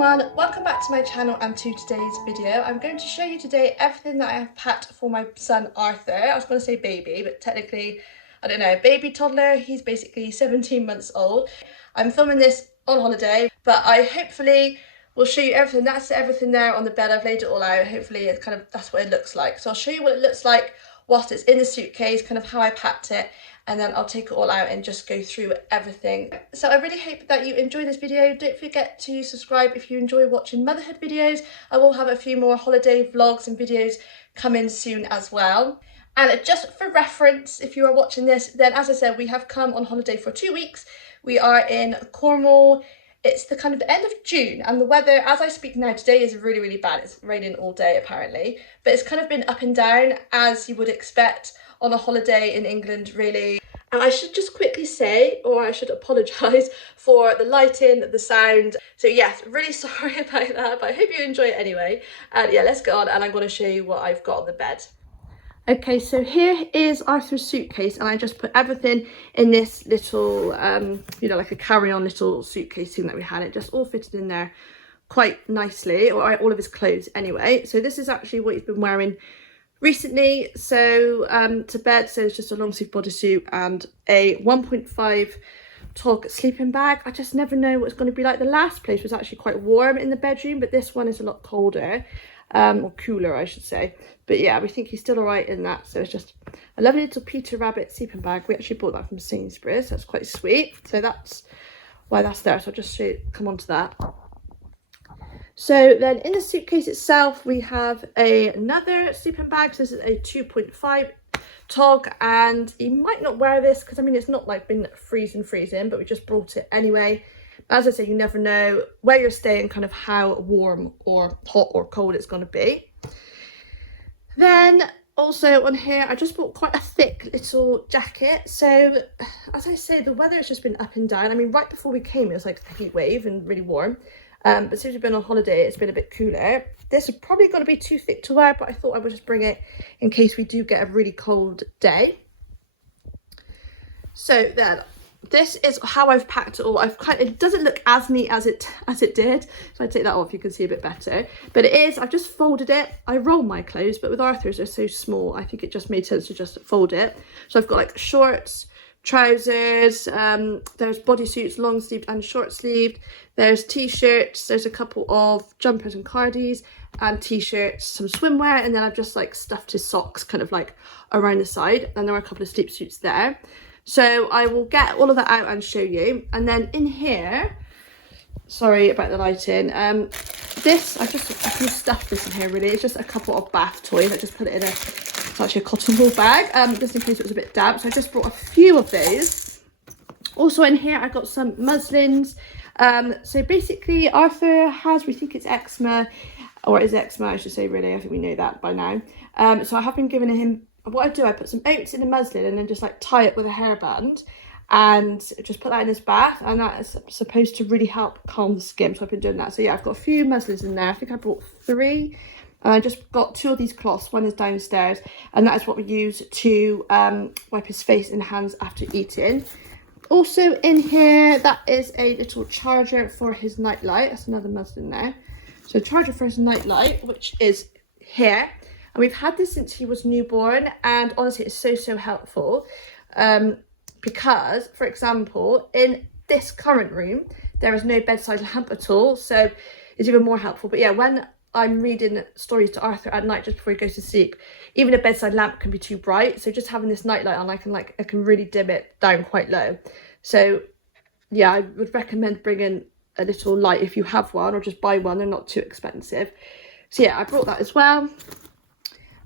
everyone, welcome back to my channel and to today's video. I'm going to show you today everything that I have packed for my son Arthur. I was going to say baby, but technically, I don't know, baby toddler. He's basically 17 months old. I'm filming this on holiday, but I hopefully will show you everything. That's everything there on the bed. I've laid it all out. Hopefully it's kind of, that's what it looks like. So I'll show you what it looks like whilst it's in the suitcase, kind of how I packed it, and then I'll take it all out and just go through everything. So I really hope that you enjoy this video. Don't forget to subscribe if you enjoy watching motherhood videos. I will have a few more holiday vlogs and videos coming soon as well. And just for reference, if you are watching this, then as I said, we have come on holiday for 2 weeks. We are in Cornwall. It's the kind of the end of June, and the weather, as I speak now, today is really, really bad. It's raining all day apparently, but it's kind of been up and down as you would expect on a holiday in England, really. And I should just quickly say, or I should apologise for the lighting, the sound. So yes, really sorry about that, but I hope you enjoy it anyway. And yeah, let's get on, and I'm going to show you what I've got on the bed. Okay, so here is Arthur's suitcase, and I just put everything in this little, you know, like a carry-on little suitcase thing that we had. It just all fitted in there quite nicely, or all of his clothes anyway. So this is actually what he's been wearing recently, so to bed. So it's just a long sleeve bodysuit and a 1.5 tog sleeping bag. I just never know what it's going to be like. The last place was actually quite warm in the bedroom, but this one is a lot colder, or cooler I should say. But yeah, we think he's still all right in that. So it's just a lovely little Peter Rabbit sleeping bag. We actually bought that from Sainsbury's. That's quite sweet. So that's why that's there. So I'll just come on to that. So then in the suitcase itself, we have another sleeping bag. So this is a 2.5 tog, and he might not wear this because I mean it's not like been freezing, but we just brought it anyway. As I say, you never know where you're staying, kind of how warm or hot or cold it's going to be. Then also on here, I just bought quite a thick little jacket. So as I say, the weather has just been up and down. I mean, right before we came, it was like a heat wave and really warm. But since we've been on holiday, it's been a bit cooler. This is probably going to be too thick to wear, but I thought I would just bring it in case we do get a really cold day. So then, this is how I've packed it all. It doesn't look as neat as it did. So I take that off, you can see a bit better. But it is, I've just folded it. I roll my clothes, but with Arthur's, they're so small. I think it just made sense to just fold it. So I've got like shorts, trousers, there's bodysuits, long sleeved and short sleeved, there's t-shirts, there's a couple of jumpers and cardies and t-shirts, some swimwear, and then I've just like stuffed his socks kind of like around the side, and there are a couple of sleep suits there. So I will get all of that out and show you. And then in here, sorry about the lighting, this I can stuff this in here really. It's just a couple of bath toys. I just put it in it's actually a cotton wool bag, just in case it was a bit damp. So I just brought a few of those. Also in here, I got some muslins. So basically Arthur has, we think it's eczema, or is eczema I should say really, I think we know that by now. So I have been giving him, what I do, I put some oats in a muslin and then just like tie it with a hairband and just put that in his bath, and that is supposed to really help calm the skin. So I've been doing that. So yeah, I've got a few muslins in there. I think I brought 3. And I just got 2 of these cloths. One is downstairs, and that is what we use to wipe his face and hands after eating. Also in here, that is a little charger for his nightlight. That's another muslin there. So charger for his nightlight, which is here. And we've had this since he was newborn, and honestly it's so helpful, because for example in this current room there is no bedside lamp at all, so it's even more helpful. But yeah, when I'm reading stories to Arthur at night just before he goes to sleep, even a bedside lamp can be too bright, so just having this nightlight on, I can really dim it down quite low. So yeah, I would recommend bringing a little light if you have one, or just buy one. They're not too expensive. So yeah, I brought that as well.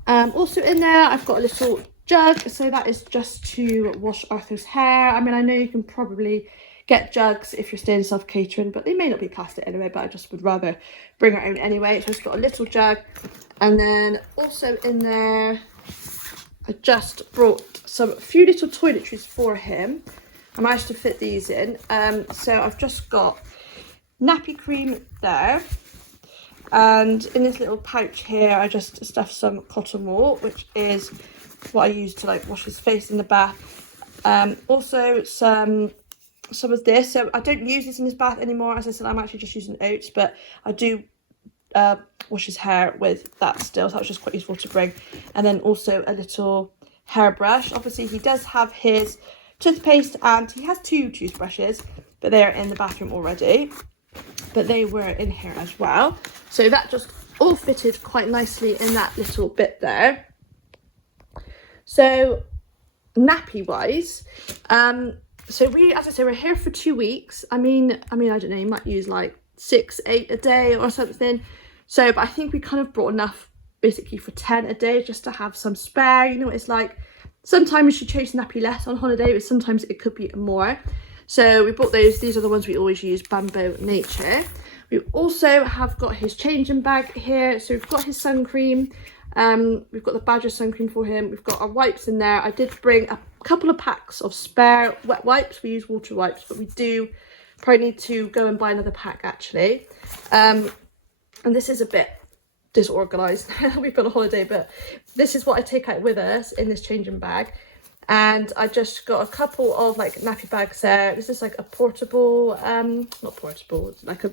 Also in there, I've got a little jug. So that is just to wash Arthur's hair. I mean, I know you can probably get jugs if you're staying self-catering, but they may not be plastic anyway, but I just would rather bring our own anyway. So I've just got a little jug. And then also in there, I just brought a few little toiletries for him. I managed to fit these in. So I've just got nappy cream there. And in this little pouch here, I just stuffed some cotton wool, which is what I use to like wash his face in the bath. Also some some of this. So I don't use this in his bath anymore. As I said, I'm actually just using oats, but I do wash his hair with that still, so that was just quite useful to bring. And then also a little hairbrush. Obviously he does have his toothpaste and he has 2 toothbrushes, but they're in the bathroom already, but they were in here as well, so that just all fitted quite nicely in that little bit there. So nappy wise, so we, as I say, we're here for 2 weeks. I mean I don't know, you might use like 6-8 a day or something. So, but I think we kind of brought enough basically for 10 a day just to have some spare. You know what it's like, sometimes you change the nappy less on holiday, but sometimes it could be more. So we bought those. These are the ones we always use, Bamboo Nature. We also have got his changing bag here. So we've got his sun cream. We've got the Badger sun cream for him. We've got our wipes in there. I did bring a couple of packs of spare wet wipes. We use water wipes, but we do probably need to go and buy another pack actually. And this is a bit disorganized. We've got a holiday, but this is what I take out with us in this changing bag. And I just got a couple of like nappy bags there. This is like a portable, not portable, it's like a,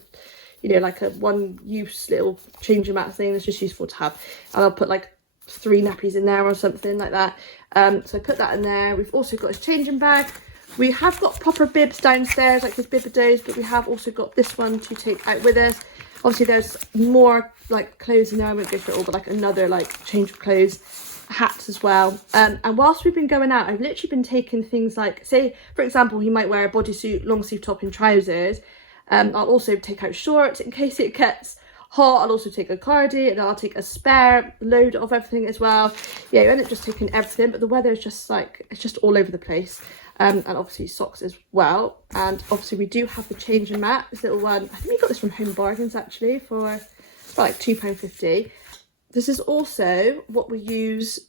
you know, like a one-use little changing mat thing that's just useful to have. And I'll put like 3 nappies in there or something like that. So I put that in there. We've also got his changing bag. We have got proper bibs downstairs, like his bibedos, but we have also got this one to take out with us. Obviously there's more like clothes in there, I won't go through it all, but like another like change of clothes, hats as well. And whilst we've been going out, I've literally been taking things like, say for example, he might wear a bodysuit, long sleeve top and trousers. I'll also take out shorts in case it gets hot. I'll also take a cardi, and I'll take a spare load of everything as well. Yeah, you end up just taking everything, but the weather is just like, it's just all over the place. And obviously socks as well. And obviously we do have the changing mat, this little one. I think we got this from Home Bargains actually for about like £2.50. This is also what we use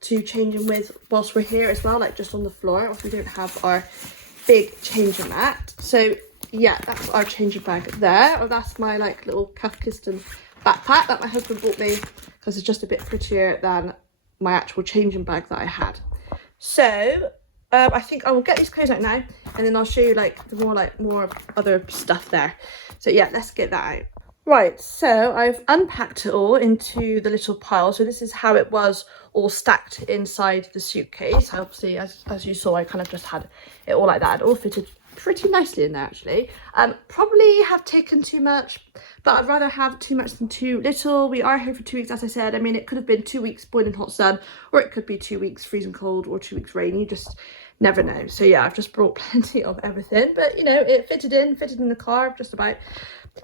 to change him with whilst we're here as well, like just on the floor, if we don't have our big changing mat. So yeah, that's our changing bag there. Or that's my like little Kafkistan backpack that my husband bought me because it's just a bit prettier than my actual changing bag that I had. So I think I will get these clothes out now, and then I'll show you like the more other stuff there. So yeah, let's get that out. Right, so I've unpacked it all into the little pile. So this is how it was all stacked inside the suitcase. Obviously, as you saw, I kind of just had it all like that. It all fitted pretty nicely in there actually. Probably have taken too much, but I'd rather have too much than too little. We are here for 2 weeks, as I said. I mean, it could have been 2 weeks boiling hot sun, or it could be 2 weeks freezing cold, or 2 weeks rain. You just never know. So yeah, I've just brought plenty of everything, but you know, it fitted in the car just about.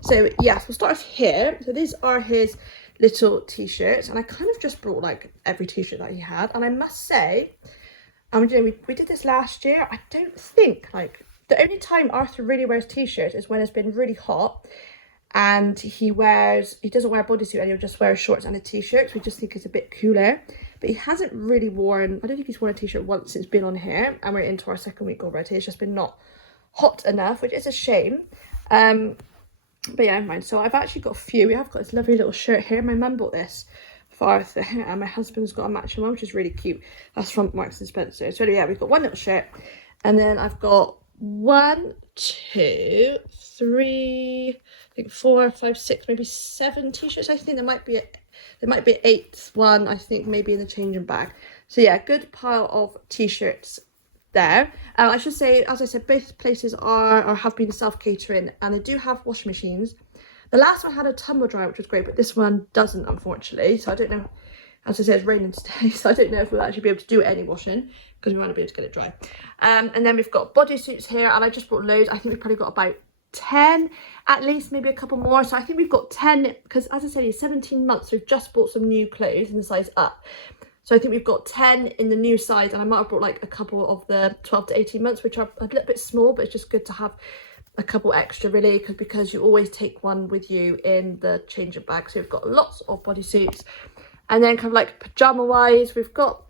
So yes, we'll start off here. So these are his little t-shirts, and I kind of just brought like every t-shirt that he had. And I must say, you know, we did this last year. I don't think, like, the only time Arthur really wears t-shirts is when it's been really hot and he doesn't wear a bodysuit and he'll just wear shorts and a t-shirt. So we just think it's a bit cooler. But he hasn't really worn, I don't think he's worn a t-shirt once since been on here, and we're into our 2nd week already. It's just been not hot enough, which is a shame. But yeah, never mind. So I've actually got a few. We have got this lovely little shirt here. My mum bought this for Arthur, and my husband's got a matching one, which is really cute. That's from Marks and Spencer. So yeah, we've got one little shirt, and then I've got 1, 2, 3, I think 4, 5, 6, maybe 7 t-shirts. I think there might be an 8th one, I think, maybe in the changing bag. So yeah, good pile of t-shirts there. I should say, as I said, both places are or have been self-catering, and they do have washing machines. The last one had a tumble dryer, which was great, but this one doesn't, unfortunately. So I don't know, as I said, it's raining today, so I don't know if we'll actually be able to do any washing, because we want to be able to get it dry. And then we've got bodysuits here, and I just brought loads. I think we've probably got about 10 at least, maybe a couple more. So I think we've got 10, because as I said, he's 17 months, so we've just bought some new clothes in the size up. So I think we've got 10 in the new size, and I might have brought like a couple of the 12 to 18 months, which are a little bit small, but it's just good to have a couple extra really, because you always take one with you in the changing bag. So we've got lots of bodysuits. And then kind of like pajama wise, we've got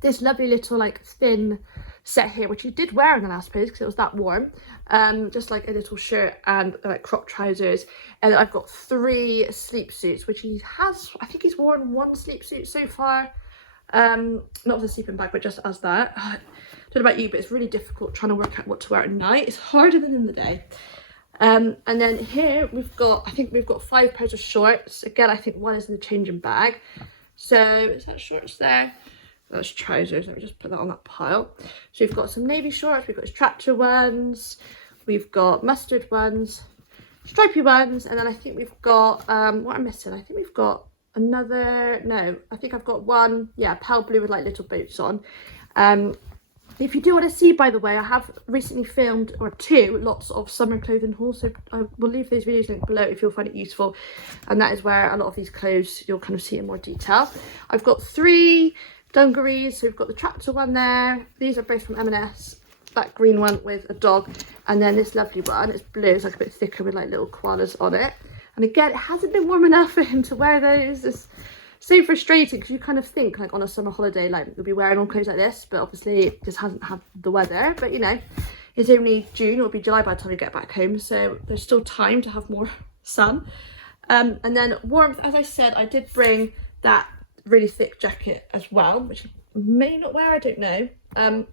this lovely little like thin set here, which he did wear in the last place because it was that warm. Just like a little shirt and like crop trousers. And I've got 3 sleep suits, which he has, I think he's worn 1 sleep suit so far. Not as a sleeping bag, but just as that. don't know about you, but it's really difficult trying to work out what to wear at night. It's harder than in the day. And then here we've got, I think we've got 5 pairs of shorts. Again, I think one is in the changing bag. So is that shorts there? That's trousers. Let me just put that on that pile. So we've got some navy shorts, we've got tractor ones, we've got mustard ones, stripy ones, and then I think we've got what I'm missing. I think we've got another, no, I think I've got one, yeah, pale blue with like little boots on. If you do want to see, by the way, I have recently filmed, or 2 lots of summer clothing hauls, so I will leave those videos linked below if you'll find it useful, and that is where a lot of these clothes you'll kind of see in more detail. I've got 3 dungarees, so we've got the tractor one there, these are both from M&S, that green one with a dog, and then this lovely one, it's blue, it's like a bit thicker with like little koalas on it. And again, it hasn't been warm enough for him to wear those. It's so frustrating because you kind of think like on a summer holiday, like you'll be wearing all clothes like this, but obviously it just hasn't had the weather. But you know, it's only June, it'll be July by the time we get back home, so there's still time to have more sun. And then warmth, as I said, I did bring that really thick jacket as well, which I may not wear, I don't know.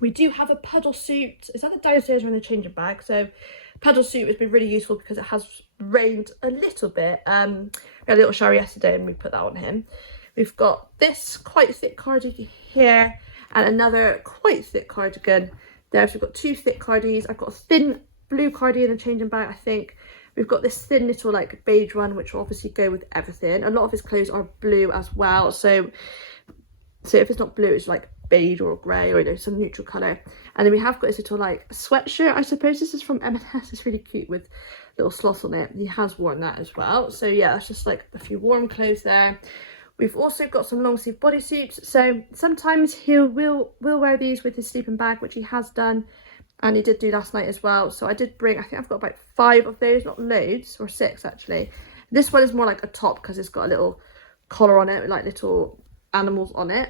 We do have a puddle suit. It's either downstairs or in the changing bag. So puddle suit has been really useful because it has rained a little bit. We had a little shower yesterday and we put that on him. We've got this quite thick cardigan here and another quite thick cardigan there. So we've got 2 thick cardies. I've got a thin blue cardigan in the changing bag, I think. We've got this thin little like beige one, which will obviously go with everything. A lot of his clothes are blue as well. So if it's not blue, it's like beige or grey or, you know, some neutral colour. And then we have got this little like sweatshirt, I suppose this is from M&S. It's really cute with little slots on it. He has worn that as well. So yeah, that's just like a few warm clothes there. We've also got some long sleeve bodysuits. So sometimes he will wear these with his sleeping bag, which he has done, and he did do last night as well. So I did bring, I think I've got about 5 of those, not loads, or 6 actually. This one is more like a top because it's got a little collar on it with like little animals on it.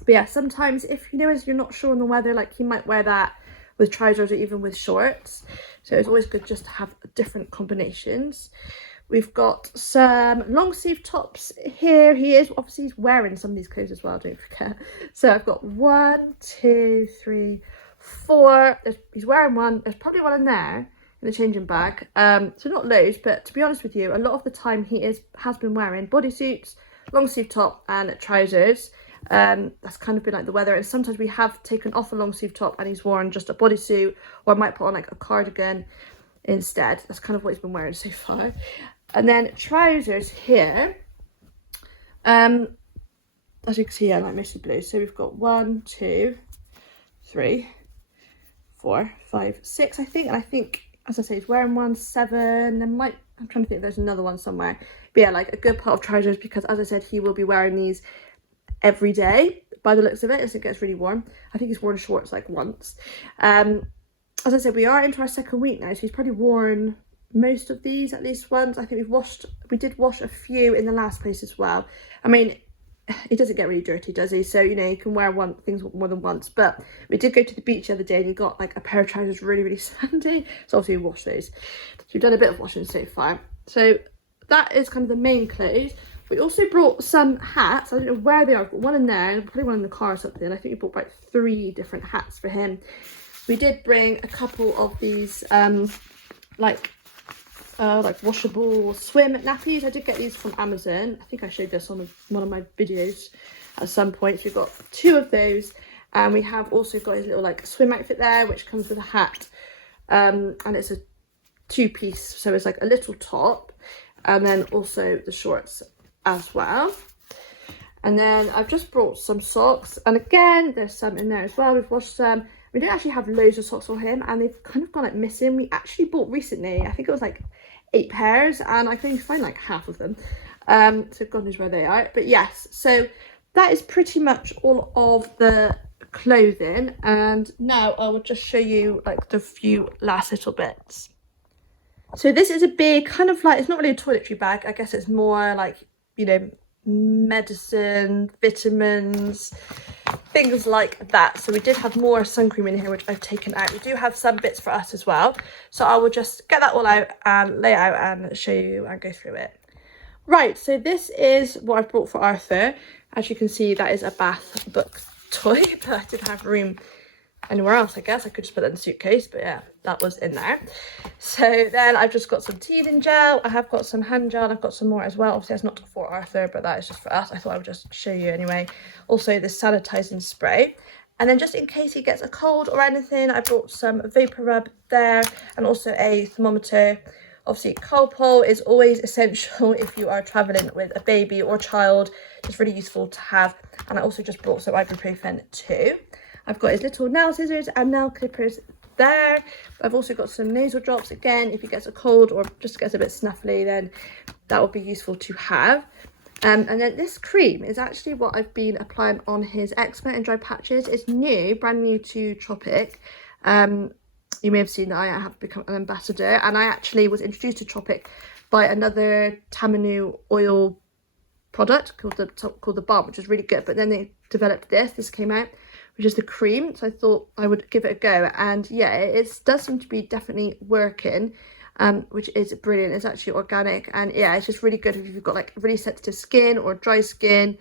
But yeah, sometimes if you know, as you're not sure on the weather, like he might wear that with trousers or even with shorts. So it's always good just to have different combinations. We've got some long sleeve tops here. He's wearing some of these clothes as well, don't forget. So I've got 1, 2, 3, 4. He's wearing one. There's probably one in there in the changing bag. So not loads, but to be honest with you, a lot of the time he has been wearing bodysuits, long sleeve top and trousers. That's kind of been like the weather, and sometimes we have taken off a long sleeve top and he's worn just a bodysuit, or I might put on like a cardigan instead. That's kind of what he's been wearing so far. And then trousers here, as you can see, yeah, like mostly blue. So we've got 1, 2, 3, 4, 5, 6, I think, and I think, as I say, he's wearing 1, 7. I'm trying to think if there's another one somewhere, but yeah, like a good part of trousers, because as I said, he will be wearing these every day by the looks of it as it gets really warm. I think he's worn shorts like once. As I said, we are into our 2nd week now, so he's probably worn most of these at least once. I think we did wash a few in the last place as well. I mean, he doesn't get really dirty, does he? So, you know, you can wear things more than once. But we did go to the beach the other day and he got like a pair of trousers really, really sandy. So obviously we washed those. So we've done a bit of washing so far. So that is kind of the main clothes. We also brought some hats. I don't know where they are. I've got one in there and probably one in the car or something. I think we bought about 3 different hats for him. We did bring a couple of these like washable swim nappies. I did get these from Amazon. I think I showed this on one of my videos at some point. So we've got 2 of those, and we have also got his little like swim outfit there, which comes with a hat, and it's a 2-piece, so it's like a little top and then also the shorts as well. And then I've just brought some socks, and again there's some in there as well. We've washed some. We didn't actually have loads of socks for him, and they've kind of gone like missing. We actually bought recently, I think it was like 8 pairs, and I can only find like half of them, so God knows where they are. But yes, so that is pretty much all of the clothing, and now I will just show you like the few last little bits. So this is a big kind of like, it's not really a toiletry bag, I guess it's more like, you know, medicine, vitamins, things like that. So we did have more sun cream in here, which I've taken out. We do have some bits for us as well, so I will just get that all out and lay it out and show you and go through it. Right, so this is what I've brought for Arthur. As you can see, that is a bath book toy, but I didn't have room anywhere else. I guess I could just put it in the suitcase, but yeah, that was in there. So then I've just got some teething gel, I have got some hand gel, I've got some more as well. Obviously that's not for Arthur, but that is just for us. I thought I would just show you anyway. Also this sanitizing spray, and then just in case he gets a cold or anything, I brought some vapor rub there, and also a thermometer. Obviously Calpol is always essential if you are traveling with a baby or child. It's really useful to have. And I also just brought some ibuprofen too. I've got his little nail scissors and nail clippers there. I've also got some nasal drops again. If he gets a cold or just gets a bit snuffly, then that would be useful to have. And then this cream is actually what I've been applying on his eczema and dry patches. It's new, brand new to Tropic. You may have seen that I have become an ambassador, and I actually was introduced to Tropic by another Tamanu oil product called the balm, which is really good. But then they developed this came out, which is the cream. So I thought I would give it a go, and yeah, it does seem to be definitely working, which is brilliant. It's actually organic, and yeah, it's just really good if you've got like really sensitive skin or dry skin,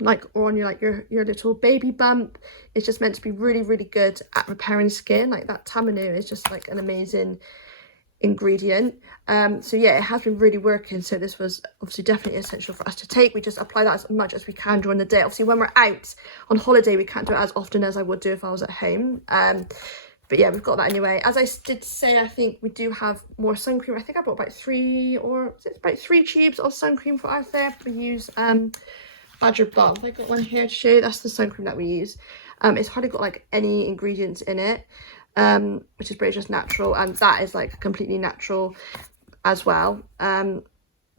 like, or on your little baby bump. It's just meant to be really, really good at repairing skin. Like that Tamanu is just like an amazing ingredient. So yeah, it has been really working. So this was obviously definitely essential for us to take. We just apply that as much as we can during the day. Obviously when we're out on holiday, we can't do it as often as I would do if I was at home. But yeah, we've got that anyway. As I did say, I think we do have more sun cream. I think I bought about three tubes of sun cream for Arthur. We use Badger Balm. I got one here to show you. That's the sun cream that we use. It's hardly got like any ingredients in it, which is pretty just natural, and that is like completely natural as well.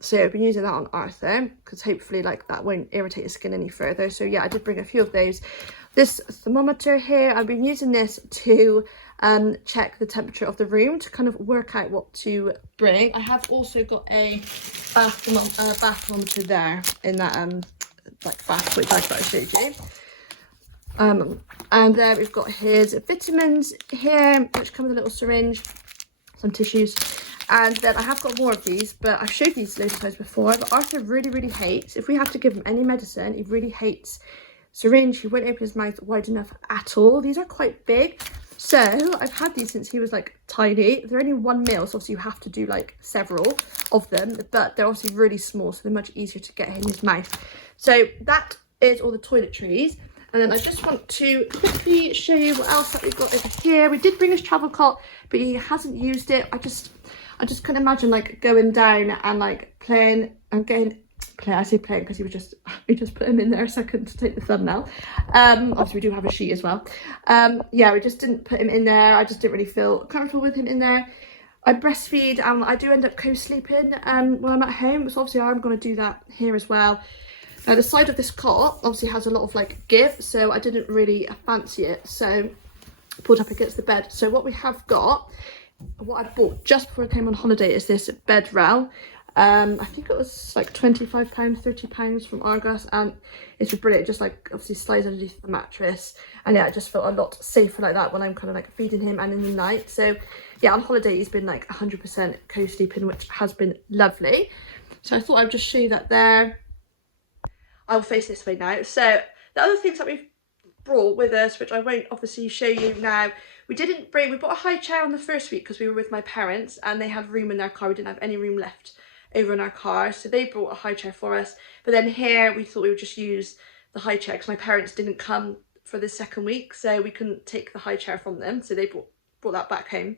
So I've been using that on Arthur because hopefully like that won't irritate his skin any further. So yeah, I did bring a few of those. This thermometer here, I've been using this to check the temperature of the room, to kind of work out what to bring. I have also got a bath thermometer there in that like bath toy bag that I showed you. And then we've got his vitamins here, which come with a little syringe, some tissues. And then I have got more of these, but I've showed these loads of times before. But Arthur really, really hates, if we have to give him any medicine, he really hates syringe. He won't open his mouth wide enough at all. These are quite big. So I've had these since he was like tiny. They're only 1 mil, so obviously you have to do like several of them, but they're obviously really small, so they're much easier to get in his mouth. So that is all the toiletries. And then I just want to quickly show you what else that we've got over here. We did bring his travel cot, but he hasn't used it. I just couldn't imagine like going down and like playing and getting I say playing because we just put him in there a second to take the thumbnail. Obviously we do have a sheet as well. Yeah, we just didn't put him in there. I just didn't really feel comfortable with him in there. I breastfeed and I do end up co-sleeping when I'm at home, so obviously I'm going to do that here as well. Now the side of this cot obviously has a lot of like give, so I didn't really fancy it, so pulled up against the bed. So what we have got, what I bought just before I came on holiday, is this bed rail. I think it was like £25, £30 from Argos, and it's brilliant. It just like obviously slides underneath the mattress, and yeah, I just felt a lot safer like that when I'm kind of like feeding him and in the night. So yeah, on holiday he's been like 100% co-sleeping, which has been lovely. So I thought I'd just show you that there. I'll face this way now. So the other things that we've brought with us, which I won't obviously show you now, we bought a high chair on the first week because we were with my parents and they had room in their car. We didn't have any room left over in our car, so they brought a high chair for us. But then here we thought we would just use the high chair because my parents didn't come for the second week, so we couldn't take the high chair from them, so they brought that back home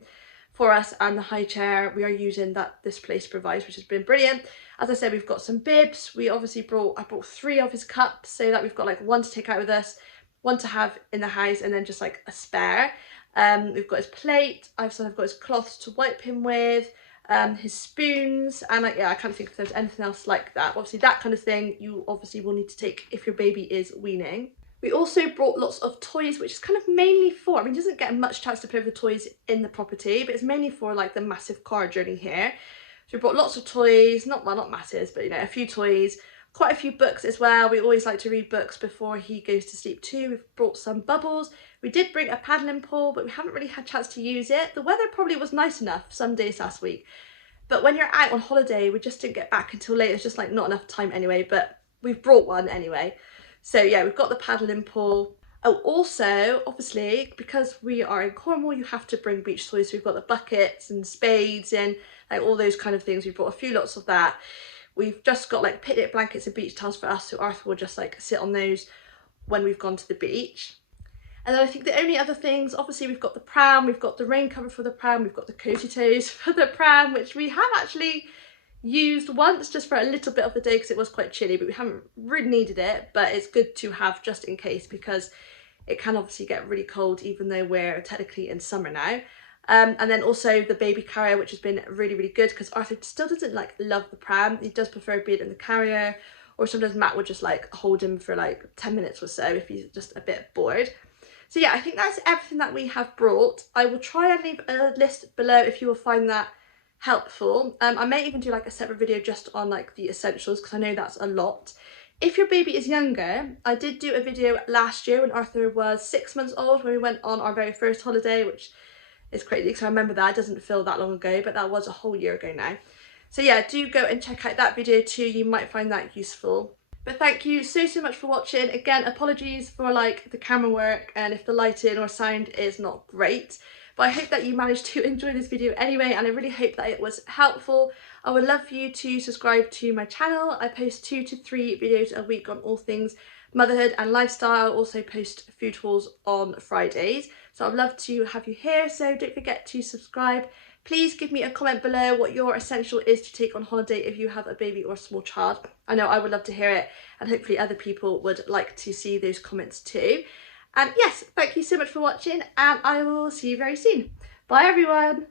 for us. And the high chair we are using that this place provides, which has been brilliant. As I said, we've got some bibs. I brought 3 of his cups, so that we've got like 1 to take out with us, 1 to have in the house, and then just like a spare. We've got his plate. I've got his cloths to wipe him with, his spoons, and like, yeah, I can't think if there's anything else like that. Obviously that kind of thing you obviously will need to take if your baby is weaning. We also brought lots of toys, which is kind of mainly for, he doesn't get much chance to play with the toys in the property, but it's mainly for like the massive car journey here. So we brought lots of toys, not masses, but you know, a few toys, quite a few books as well. We always like to read books before he goes to sleep too. We've brought some bubbles. We did bring a paddling pool, but we haven't really had a chance to use it. The weather probably was nice enough some days last week, but when you're out on holiday, we just didn't get back until late. It's just like not enough time anyway, but we've brought one anyway. So yeah, we've got the paddling pool. Oh, also, obviously, because we are in Cornwall, you have to bring beach toys. So we've got the buckets and spades and like all those kind of things. We've brought a few lots of that. We've just got like picnic blankets and beach towels for us, so Arthur will just like sit on those when we've gone to the beach. And then I think the only other things, obviously we've got the pram, we've got the rain cover for the pram, we've got the cozy toes for the pram, which we have actually used once just for a little bit of the day because it was quite chilly, but we haven't really needed it. But it's good to have just in case, because it can obviously get really cold even though we're technically in summer now. And then also the baby carrier, which has been really, really good because Arthur still doesn't like love the pram. He does prefer being in the carrier, or sometimes Matt would just like hold him for like 10 minutes or so if he's just a bit bored. So yeah, I think that's everything that we have brought. I will try and leave a list below if you will find that helpful. I may even do like a separate video just on like the essentials because I know that's a lot. If your baby is younger, I did do a video last year when Arthur was 6 months old, when we went on our very first holiday, which is crazy because I remember that. It doesn't feel that long ago, but that was a whole year ago now. So yeah, do go and check out that video too. You might find that useful. But thank you so much for watching. Again, apologies for like the camera work and if the lighting or sound is not great. But I hope that you managed to enjoy this video anyway, and I really hope that it was helpful. I would love for you to subscribe to my channel. I post 2 to 3 videos a week on all things motherhood and lifestyle. I also post food hauls on Fridays. So I'd love to have you here, so don't forget to subscribe. Please give me a comment below what your essential is to take on holiday if you have a baby or a small child. I know I would love to hear it, and hopefully other people would like to see those comments too. And yes, thank you so much for watching, and I will see you very soon. Bye everyone!